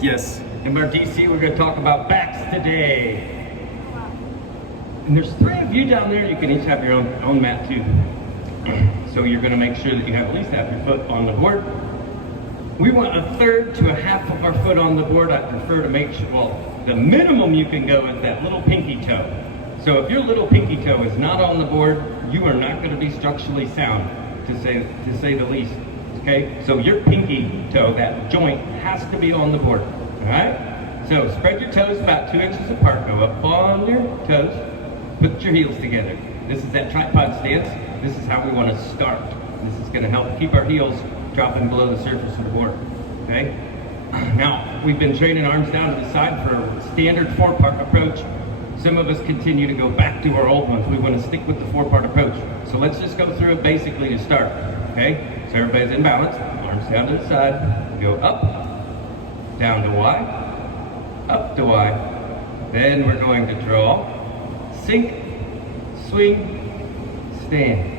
Yes, MRDC, we're going to talk about backs today. And there's 3 of you down there, you can each have your own mat too. So you're going to make sure that you have at least half your foot on the board. We want 1/3 to 1/2 of our foot on the board. I prefer to make sure, well, the minimum you can go is that little pinky toe. So if your little pinky toe is not on the board, you are not going to be structurally sound, to say the least. Okay, so your pinky toe, that joint, has to be on the board. All right. So spread your toes about 2 inches apart. Go up on your toes. Put your heels together. This is that tripod stance. This is how we want to start. This is going to help keep our heels dropping below the surface of the board. Okay. Now we've been training arms down to the side for a standard 4-part approach. Some of us continue to go back to our old ones. We want to stick with the 4-part approach. So let's just go through it basically to start. Okay? So everybody's in balance. Arms down to the side. Go up, down to Y, up to Y. Then we're going to draw, sink, swing, stand.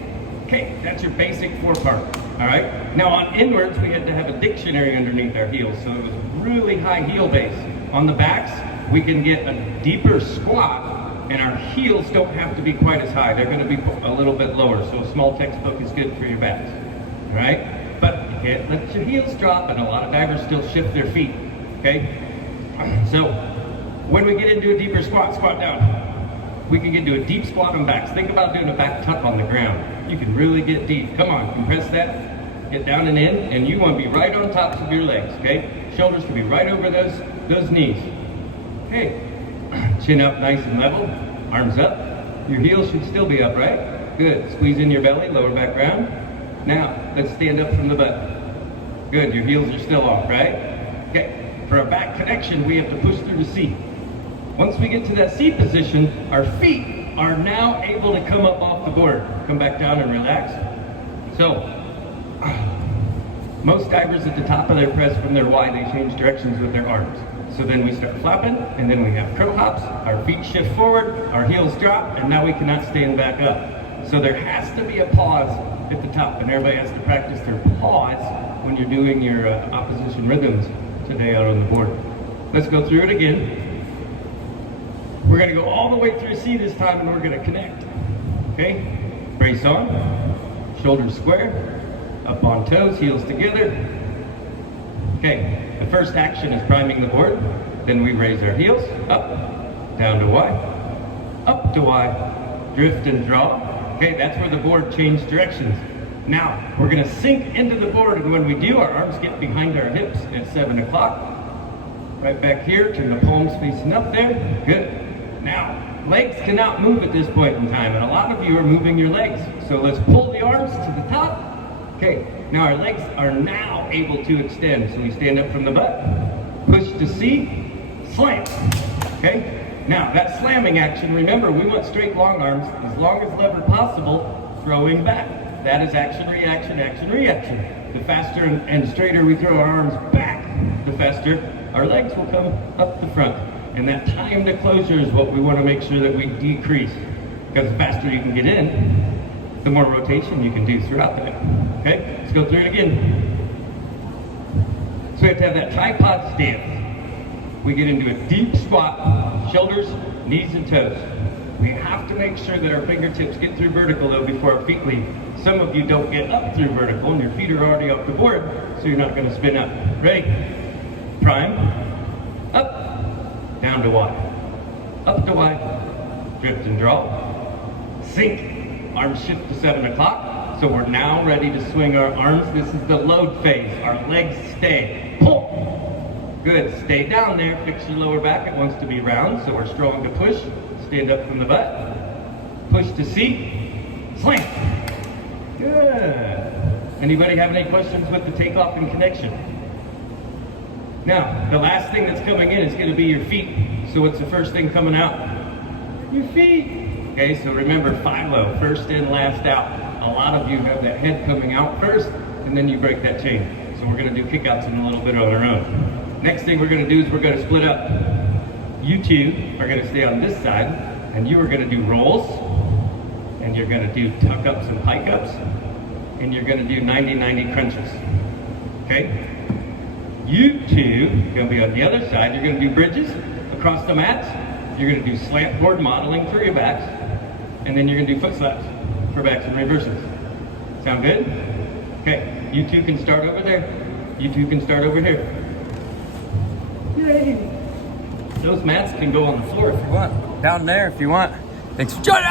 Okay, that's your basic 4-part. All right? Now on inwards, we had to have a dictionary underneath our heels. So it was really high heel base. On the backs, we can get a deeper squat, and our heels don't have to be quite as high. They're going to be a little bit lower, so a small textbook is good for your backs. All right? But you can't let your heels drop, and a lot of divers still shift their feet. Okay? So when we get into a deeper squat, squat down. We can get into a deep squat on backs. Think about doing a back tuck on the ground. You can really get deep. Come on, compress that. Get down and in, and you want to be right on tops of your legs. Okay? Shoulders can be right over those knees. Okay, chin up nice and level, arms up. Your heels should still be upright. Good, squeeze in your belly, lower back round. Now, let's stand up from the butt. Good, your heels are still off, right? Okay, for a back connection, we have to push through the C. Once we get to that C position, our feet are now able to come up off the board. Come back down and relax. So, most divers at the top of their press from their Y, they change directions with their arms. So then we start flapping, and then we have crow hops, our feet shift forward, our heels drop, and now we cannot stand back up. So there has to be a pause at the top, and everybody has to practice their pause when you're doing your opposition rhythms today out on the board. Let's go through it again. We're going to go all the way through C this time, and we're going to connect. Okay? Brace on, shoulders square, up on toes, heels together. Okay. The first action is priming the board. Then we raise our heels, up, down to Y, up to Y, drift and draw. Okay, that's where the board changed directions. Now, we're going to sink into the board, and when we do, our arms get behind our hips at 7 o'clock. Right back here, turn the palms facing up there. Good. Now, legs cannot move at this point in time, and a lot of you are moving your legs. So let's pull the arms to the top. Okay, now our legs are now able to extend. So we stand up from the butt, push to C, slam. Okay, now that slamming action, remember we want straight long arms, as long as levered possible, throwing back. That is action, reaction, action, reaction. The faster and straighter we throw our arms back, the faster our legs will come up the front. And that time to closure is what we want to make sure that we decrease. Because the faster you can get in, the more rotation you can do throughout that. Okay, let's go through it again. So we have to have that tripod stance. We get into a deep squat, shoulders, knees, and toes. We have to make sure that our fingertips get through vertical though before our feet leave. Some of you don't get up through vertical and your feet are already off the board, so you're not going to spin up. Ready? Prime, up, down to Y, up to Y, drift and draw, sink, arms shift to 7 o'clock. So we're now ready to swing our arms. This is the load phase. Our legs stay. Pull. Good. Stay down there. Fix your lower back. It wants to be round, so we're strong to push. Stand up from the butt. Push to C. Slam. Good. Anybody have any questions with the takeoff and connection? Now, the last thing that's coming in is going to be your feet. So what's the first thing coming out? Your feet. Okay, so remember, philo, first in, last out. A lot of you have that head coming out first, and then you break that chain. So we're going to do kickouts in a little bit on our own. Next thing we're going to do is we're going to split up. You two are going to stay on this side, and you are going to do rolls, and you're going to do tuck ups and pike ups, and you're going to do 90-90 crunches. Okay? You two are going to be on the other side. You're going to do bridges across the mats. You're going to do slant board modeling for your backs. And then you're going to do foot slaps for backs and reverses. Sound good? Okay, you two can start over there. You two can start over here. Yay! Those mats can go on the floor if you want. Down there if you want. Thanks for joining us!